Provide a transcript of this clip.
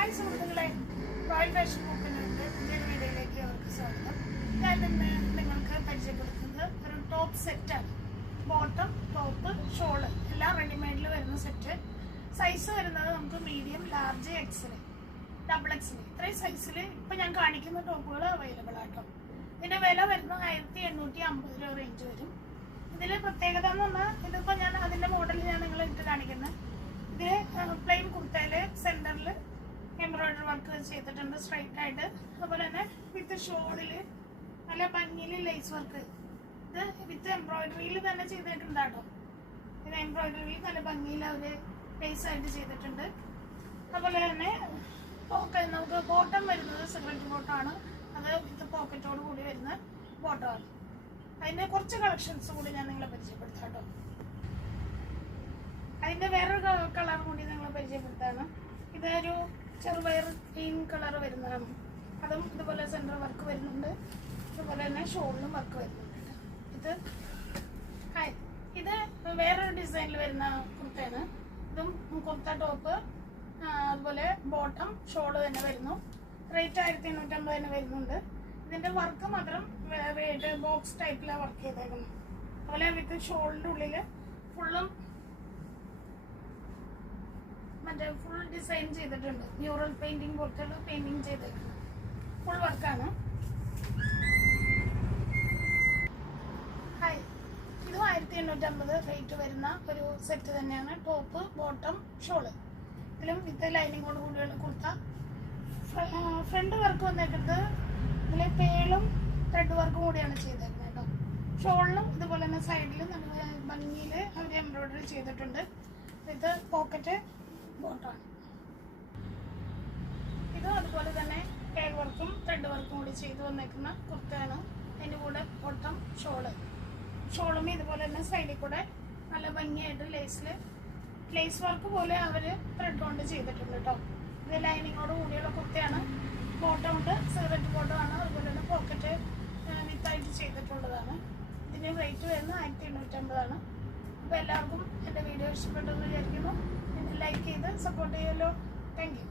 Hi സുഹൃത്തുക്കളെ, royal fashion ബുക്കിൻ്റെ പുതിയൊരു വീഡിയോയിലേക്ക് അവർക്ക് സ്വാഗതം. ഞാൻ ഇന്ന് നിങ്ങൾക്ക് പരിചയപ്പെടുത്തുന്നത് ഒരു ടോപ്പ് സെറ്റാണ്. ബോട്ടം, ടോപ്പ്, ഷോള് എല്ലാം റെഡിമെയ്ഡിൽ വരുന്ന സെറ്റ്. സൈസ് വരുന്നത് നമുക്ക് medium, large, XL, double XL ഇത്രയും സൈസിൽ ഇപ്പം ഞാൻ കാണിക്കുന്ന ടോപ്പുകൾ അവൈലബിൾ ആട്ടോ. ഇതിൻ്റെ വില വരുന്നത് 1850 രൂപ റേഞ്ച് വരും. ഇതിൽ പ്രത്യേകത എന്ന് പറഞ്ഞാൽ ഇതിപ്പോൾ ഞാൻ അതിൻ്റെ മോഡൽ ഞാൻ നിങ്ങളെ ഇട്ട് കാണിക്കുന്നത്. ഇതിൽ പ്ലെയിൻ കുർത്തയിൽ സെൻറ്ററിൽ എംബ്രോയിഡറി വർക്ക് ചെയ്തിട്ടുണ്ട് സ്ട്രൈറ്റ് ആയിട്ട്. അതുപോലെ തന്നെ വിത്ത് ഷോളിൽ നല്ല ഭംഗിയിൽ ലേസ് വർക്ക്. ഇത് വിത്ത് എംബ്രോയിഡറിയിൽ തന്നെ ചെയ്തിട്ടുണ്ട് കേട്ടോ. ഇത് എംബ്രോയിഡറിയിൽ നല്ല ഭംഗിയിൽ അവർ ലേസ് ആയിട്ട് ചെയ്തിട്ടുണ്ട്. അതുപോലെ തന്നെ നമുക്ക് ബോട്ടം വരുന്നത് സിഗരറ്റ് ബോട്ടമാണ്. അത് വിത്ത് പോക്കറ്റോട് കൂടി വരുന്ന ബോട്ടമാണ്. അതിൻ്റെ കുറച്ച് കളക്ഷൻസ് കൂടി ഞാൻ നിങ്ങളെ പരിചയപ്പെടുത്താം കേട്ടോ. അതിൻ്റെ വേറൊരു കളർ കൂടി നിങ്ങളെ പരിചയപ്പെടുത്താണ്. ഇതൊരു ചെറുപയർ ഗ്രീൻ കളർ വരുന്നതാണ്. അതും ഇതുപോലെ സെൻറ്റർ വർക്ക് വരുന്നുണ്ട്. അതുപോലെ തന്നെ ഷോളിലും വർക്ക് വരുന്നുണ്ട്. ഇത് വേറൊരു ഡിസൈനിൽ വരുന്ന കുർത്തയാണ്. ഇതും കുർത്ത ടോപ്പ്, അതുപോലെ ബോട്ടം, ഷോള് തന്നെ വരുന്നു. റേറ്റ് 1850 തന്നെ വരുന്നുണ്ട്. ഇതിൻ്റെ വർക്ക് മാത്രം വേറെ ബോക്സ് ടൈപ്പിലാണ് വർക്ക് ചെയ്തേക്കുന്നത്. അതുപോലെ വിത്ത് ഷോളിൻ്റെ ഉള്ളിൽ ഫുള്ളും മറ്റേ ഫുൾ ഡിസൈൻ ചെയ്തിട്ടുണ്ട്. മ്യൂറൽ പെയിന്റിങ് പോലത്തെ പെയിന്റിങ് ചെയ്തേക്കുന്നത് ഫുൾ വർക്കാണ്. ഹായ്, ഇതും 1850 റേറ്റ് വരുന്ന ഒരു സെറ്റ് തന്നെയാണ്. ടോപ്പ്, ബോട്ടം, ഷോള് ഇതിലും വിത്ത് ലൈനിങ്ങോട് കൂടിയുള്ള കുർത്ത. ഫ്രണ്ട് വർക്ക് വന്നേക്കുന്നത് ഇതിൽ പേളും ത്രെഡ് വർക്കും കൂടിയാണ് ചെയ്തേക്കുന്നത് കേട്ടോ. ഷോളിലും ഇതുപോലെ തന്നെ സൈഡിലും നല്ല ഭംഗിയിൽ അവർ എംബ്രോയിഡറി ചെയ്തിട്ടുണ്ട്. ഇത് പോക്കറ്റ് ബോട്ടാണ്. ഇതും അതുപോലെ തന്നെ പേൾ വർക്കും ത്രെഡ് വർക്കും കൂടി ചെയ്ത് വന്നേക്കുന്ന കുർത്തയാണ്. അതിൻ്റെ കൂടെ ബോട്ടം, ഷോളും ഇതുപോലെ തന്നെ സൈഡിൽ കൂടെ നല്ല ഭംഗിയായിട്ട് ലേസ് വർക്ക് പോലെ അവർ ത്രെഡ് കൊണ്ട് ചെയ്തിട്ടുണ്ട് കേട്ടോ. ഇത് ലൈനിങ്ങോട് കൂടിയുള്ള കുർത്തയാണ്. ബോട്ടം കൊണ്ട് സിഗരറ്റ് ബോട്ടമാണ്. അതുപോലെ തന്നെ പോക്കറ്റ് വിത്തായിട്ട് ചെയ്തിട്ടുള്ളതാണ്. ഇതിന് റേറ്റ് വരുന്നത് 1850 ആണ്. അപ്പോൾ എല്ലാവർക്കും എൻ്റെ വീഡിയോ ഇഷ്ടപ്പെട്ടെന്ന് വിചാരിക്കുന്നു. ലൈക്ക് ചെയ്ത് സപ്പോർട്ട് ചെയ്യുമല്ലോ. Thank you.